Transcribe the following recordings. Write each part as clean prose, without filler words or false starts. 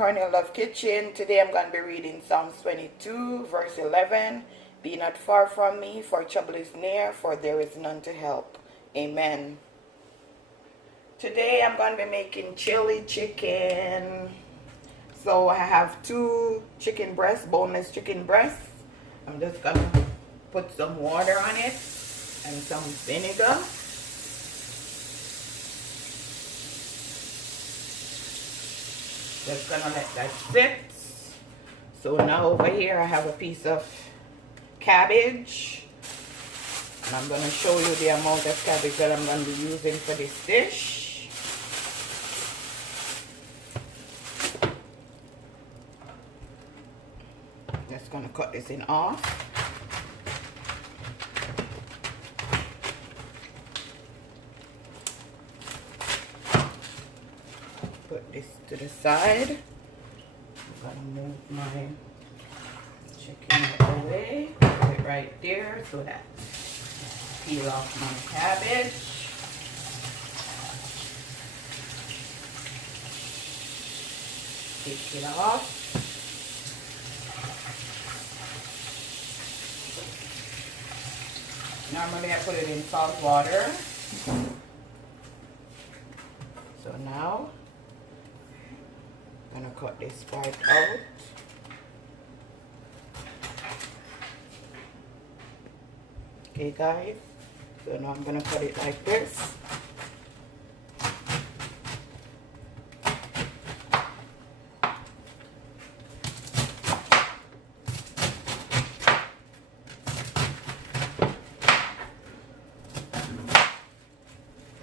Cornelialove Kitchen. Today I'm going to be reading Psalms 22 verse 11. Be not far from me, for trouble is near, for there is none to help. Amen. Today I'm going to be making chili chicken. So I have 2 chicken breasts, boneless chicken breasts. I'm just going to put some water on it and some vinegar. Just gonna let that sit. So now over here I have a piece of cabbage, and I'm gonna show you the amount of cabbage that I'm gonna be using for this dish. Just gonna cut this in half. Put this to the side. I'm gonna move my chicken out of the way. Put it right there so that peel off my cabbage. Take it off. Normally I put it in salt water. So now I'm gonna cut this part out. Okay guys, so now I'm gonna cut it like this.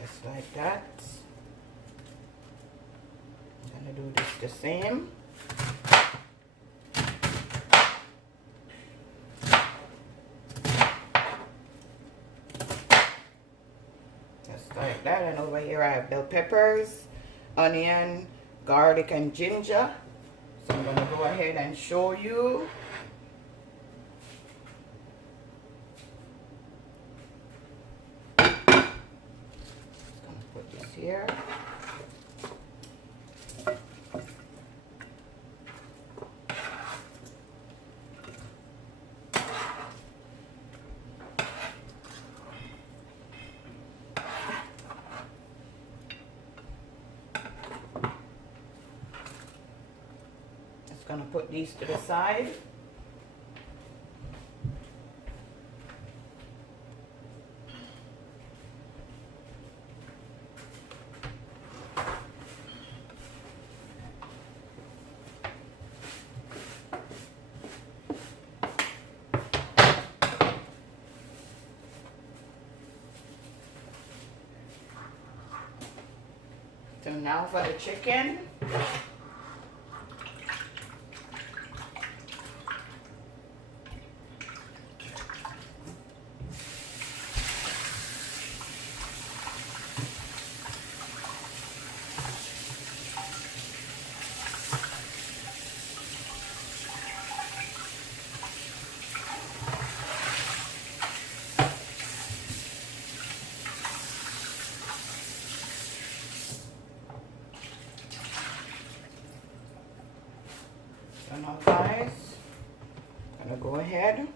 Just like that. I'm gonna do this the same. Just like that. And over here I have bell peppers, onion, garlic, and ginger. So I'm gonna go ahead and show you. Just gonna put this here. Gonna put these to the side. So now for the chicken. So now guys, I'm gonna go ahead .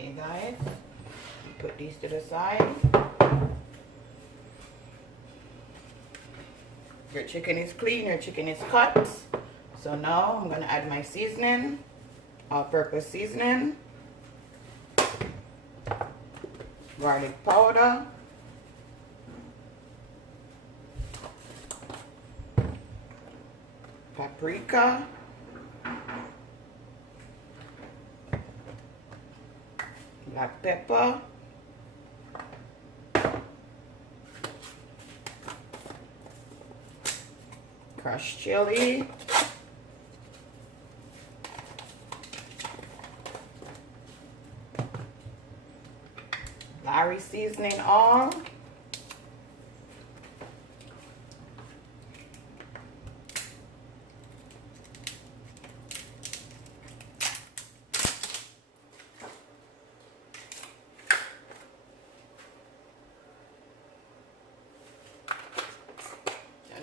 Okay guys, Put these to the side. Your chicken is clean, your chicken is cut. So now I'm going to add my seasoning, all-purpose seasoning, garlic powder, paprika, black pepper, crushed chili, Larry seasoning all,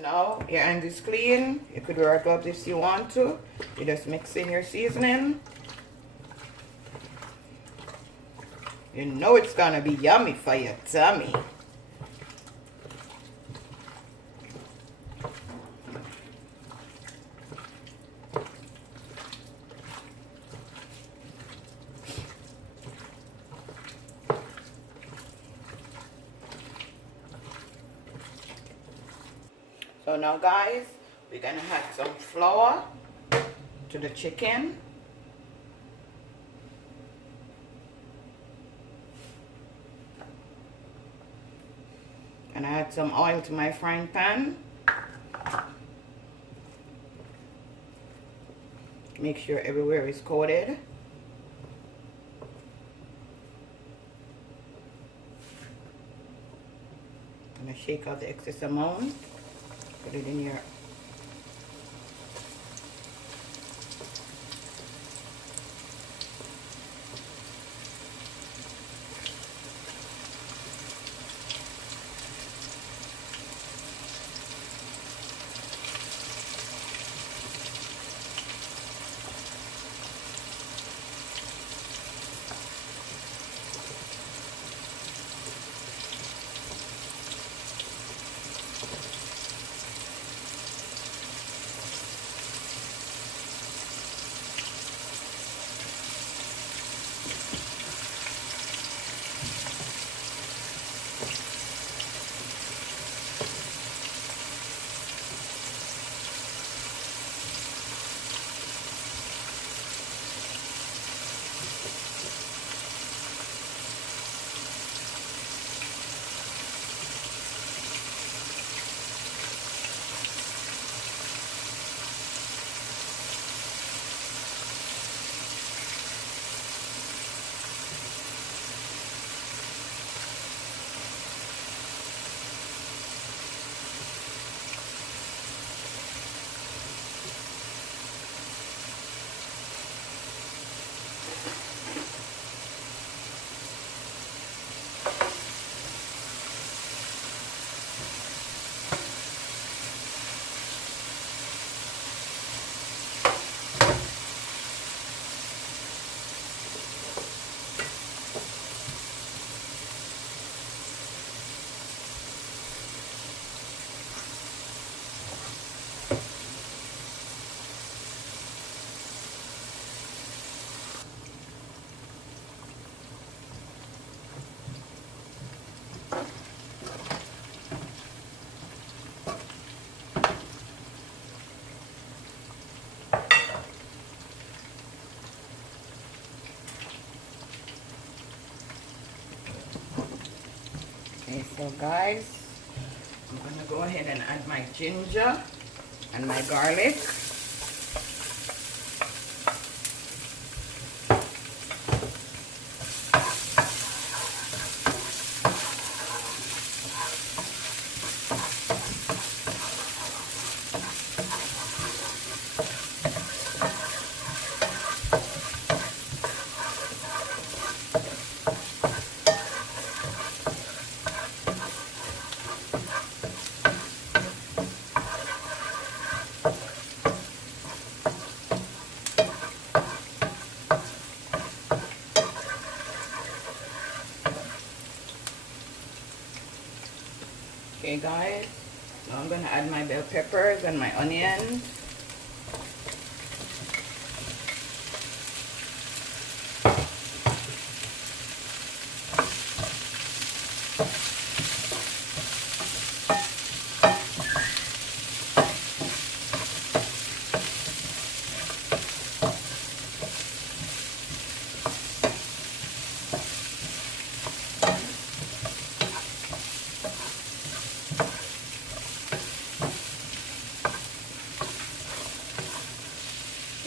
now your hand is clean. You could wear gloves if you want to. You just mix in your seasoning. You know it's gonna be yummy for your tummy. So now guys, we're gonna add some flour to the chicken. And I add some oil to my frying pan. Make sure everywhere is coated. I'm gonna shake out the excess amount. Put it in your Okay, so guys, I'm gonna go ahead and add my ginger and my garlic. Okay guys, now I'm gonna add my bell peppers and my onions.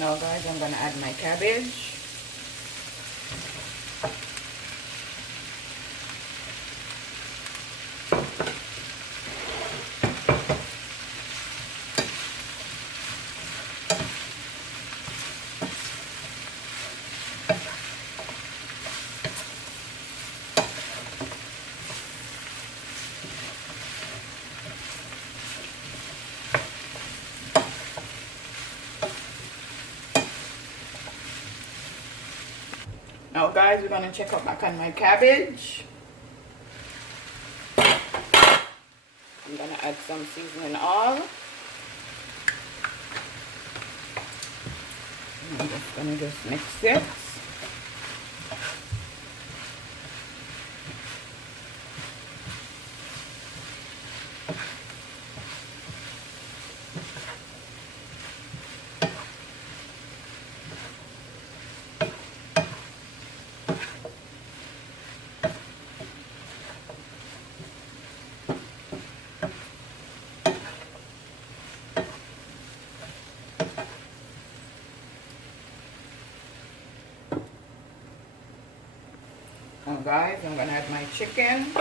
Now guys, I'm gonna add my cabbage. Now guys, we're gonna check out back on my cabbage. I'm gonna add some seasoning oil. I'm just gonna mix it. Now guys, I'm gonna add my chicken.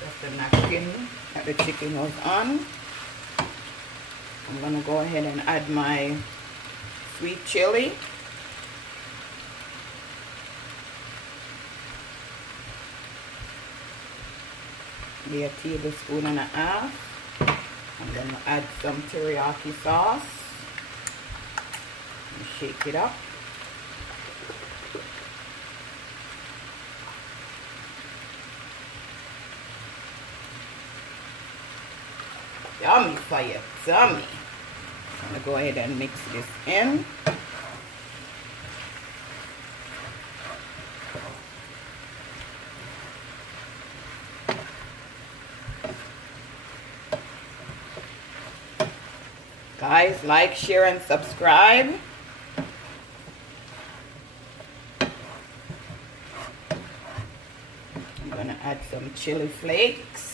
Just the napkin that the chicken was on. I'm gonna go ahead and add my sweet chili. Be a tablespoon and a half. I'm gonna add some teriyaki sauce and shake it up. Yummy fire, yummy. I'm gonna go ahead and mix this in. Guys, like, share, and subscribe. I'm gonna add some chili flakes.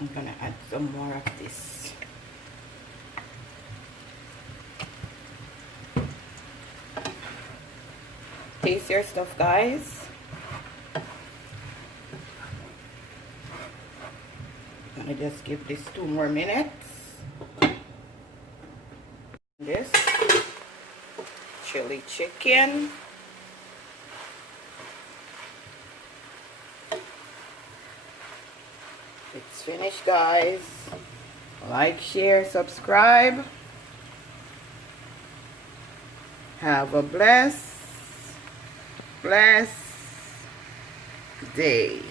I'm gonna add some more of this. Taste your stuff, guys. I'm gonna just give this 2 more minutes. This chili chicken. It's finished, guys. Like, share, subscribe. Have a blessed day.